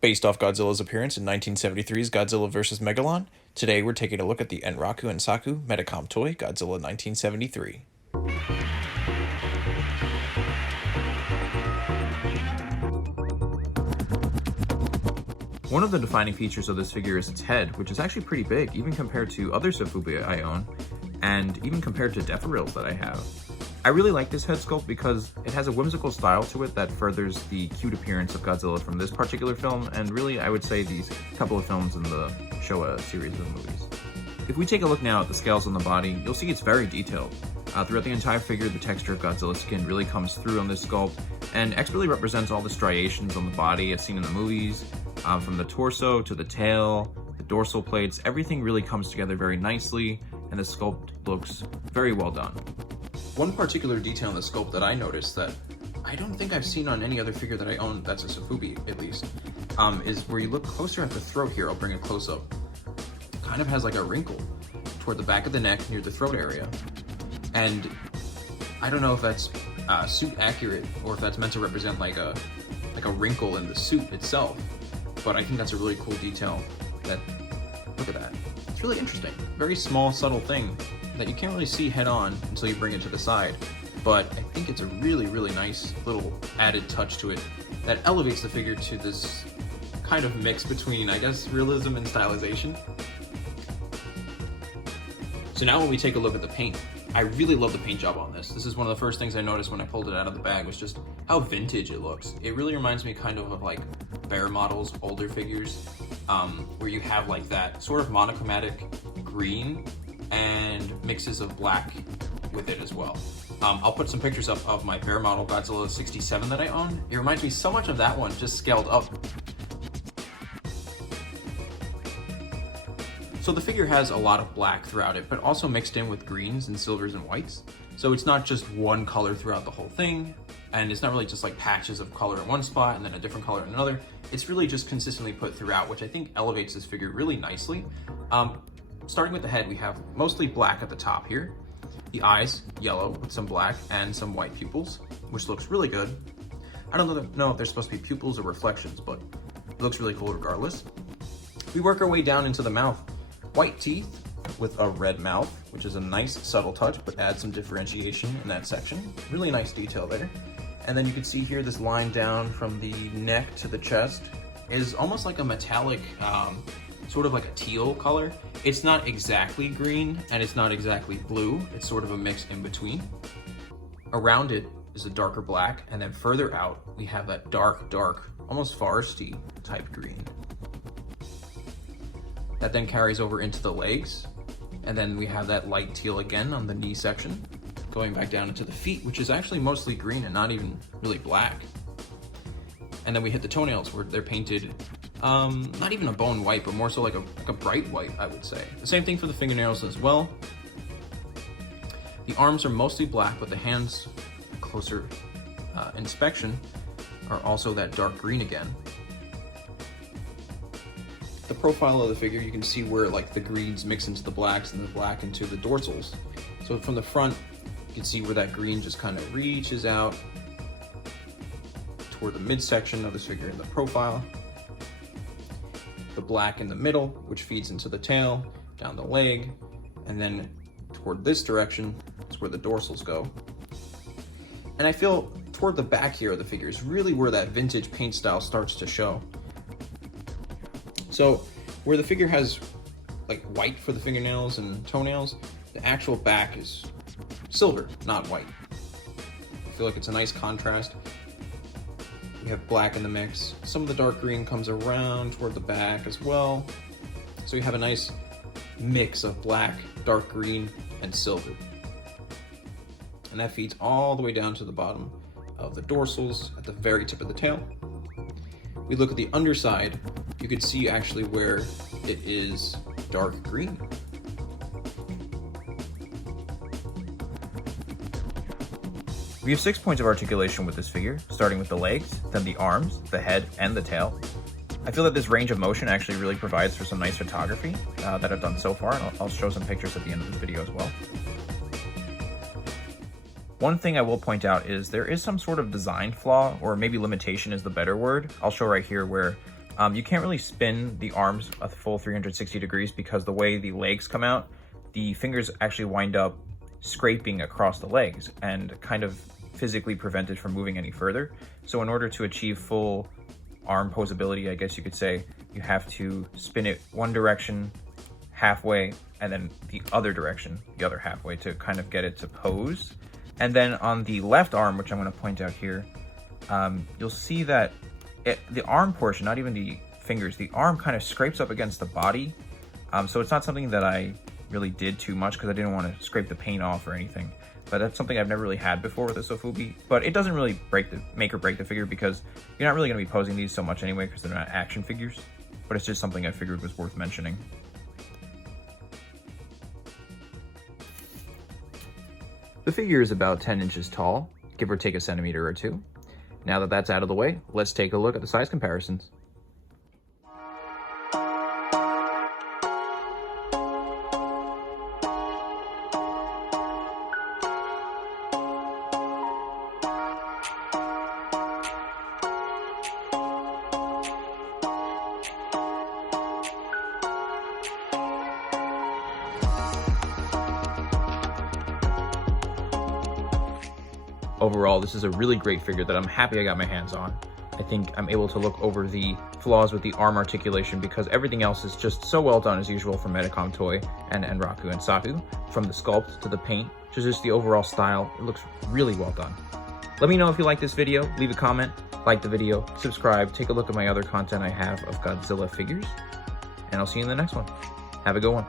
Based off Godzilla's appearance in 1973's Godzilla vs. Megalon, today we're taking a look at the Anraku Ansaku Medicom Toy Godzilla 1973. One of the defining features of this figure is its head, which is actually pretty big, even compared to other Sofubi I own, and even compared to Deferils that I have. I really like this head sculpt because it has a whimsical style to it that furthers the cute appearance of Godzilla from this particular film, and really I would say these couple of films in the Showa series of movies. If we take a look now at the scales on the body, you'll see it's very detailed. Throughout the entire figure, the texture of Godzilla's skin really comes through on this sculpt, and expertly represents all the striations on the body as seen in the movies. From the torso to the tail, the dorsal plates, everything really comes together very nicely, and the sculpt looks very well done. One particular detail in the sculpt that I noticed that I don't think I've seen on any other figure that I own that's a Sofubi, at least, is where you look closer at the throat here. I'll bring it close up. It kind of has like a wrinkle toward the back of the neck near the throat area. And I don't know if that's suit accurate or if that's meant to represent like a wrinkle in the suit itself. But I think that's a really cool detail. Look at that. It's really interesting. Very small, subtle thing that you can't really see head on until you bring it to the side. But I think it's a really, really nice little added touch to it that elevates the figure to this kind of mix between, I guess, realism and stylization. So now when we take a look at the paint, I really love the paint job on this. This is one of the first things I noticed when I pulled it out of the bag was just how vintage it looks. It really reminds me kind of like Bear models, older figures, where you have like that sort of monochromatic green and mixes of black with it as well. I'll put some pictures up of my Bear model Godzilla 67 that I own. It reminds me so much of that one, just scaled up. So the figure has a lot of black throughout it, but also mixed in with greens and silvers and whites. So it's not just one color throughout the whole thing, and it's not really just like patches of color in one spot and then a different color in another. It's really just consistently put throughout, which I think elevates this figure really nicely. Starting with the head, we have mostly black at the top here. The eyes, yellow with some black and some white pupils, which looks really good. I don't know if they're supposed to be pupils or reflections, but it looks really cool regardless. We work our way down into the mouth. White teeth with a red mouth, which is a nice subtle touch, but adds some differentiation in that section. Really nice detail there. And then you can see here this line down from the neck to the chest is almost like a metallic, sort of like a teal color. It's not exactly green and it's not exactly blue. It's sort of a mix in between. Around it is a darker black, and then further out we have that dark, almost foresty type green. That then carries over into the legs, and then we have that light teal again on the knee section, going back down into the feet, which is actually mostly green and not even really black. And then we hit the toenails where they're painted, not even a bone white, but more so like a bright white, I would say. The same thing for the fingernails as well. The arms are mostly black, but the hands, closer inspection, are also that dark green again. The profile of the figure, you can see where like the greens mix into the blacks and the black into the dorsals. So from the front, you can see where that green just kind of reaches out toward the midsection of this figure in the profile. The black in the middle, which feeds into the tail, down the leg, and then toward this direction is where the dorsals go. And I feel toward the back here of the figure is really where that vintage paint style starts to show. So where the figure has like white for the fingernails and toenails, the actual back is silver, not white. I feel like it's a nice contrast. We have black in the mix. Some of the dark green comes around toward the back as well. So we have a nice mix of black, dark green, and silver. And that feeds all the way down to the bottom of the dorsals at the very tip of the tail. We look at the underside, you can see actually where it is dark green. We have 6 points of articulation with this figure, starting with the legs, then the arms, the head, and the tail. I feel that this range of motion actually really provides for some nice photography that I've done so far, and I'll show some pictures at the end of this video as well. One thing I will point out is there is some sort of design flaw, or maybe limitation is the better word. I'll show right here where You can't really spin the arms a full 360 degrees because the way the legs come out, the fingers actually wind up scraping across the legs and kind of physically prevent it from moving any further. So in order to achieve full arm posability, I guess you could say, you have to spin it one direction halfway and then the other direction, the other halfway, to kind of get it to pose. And then on the left arm, which I'm going to point out here, you'll see that the arm portion, not even the fingers, the arm kind of scrapes up against the body. So it's not something that I really did too much because I didn't want to scrape the paint off or anything. But that's something I've never really had before with a Sofubi. But it doesn't really make or break the figure because you're not really going to be posing these so much anyway because they're not action figures. But it's just something I figured was worth mentioning. The figure is about 10 inches tall, give or take a centimeter or two. Now that that's out of the way, let's take a look at the size comparisons. Overall, this is a really great figure that I'm happy I got my hands on. I think I'm able to look over the flaws with the arm articulation because everything else is just so well done as usual from Medicom Toy and Anraku Ansaku. From the sculpt to the paint to just the overall style, it looks really well done. Let me know if you like this video, leave a comment, like the video, subscribe, take a look at my other content I have of Godzilla figures, and I'll see you in the next one. Have a good one.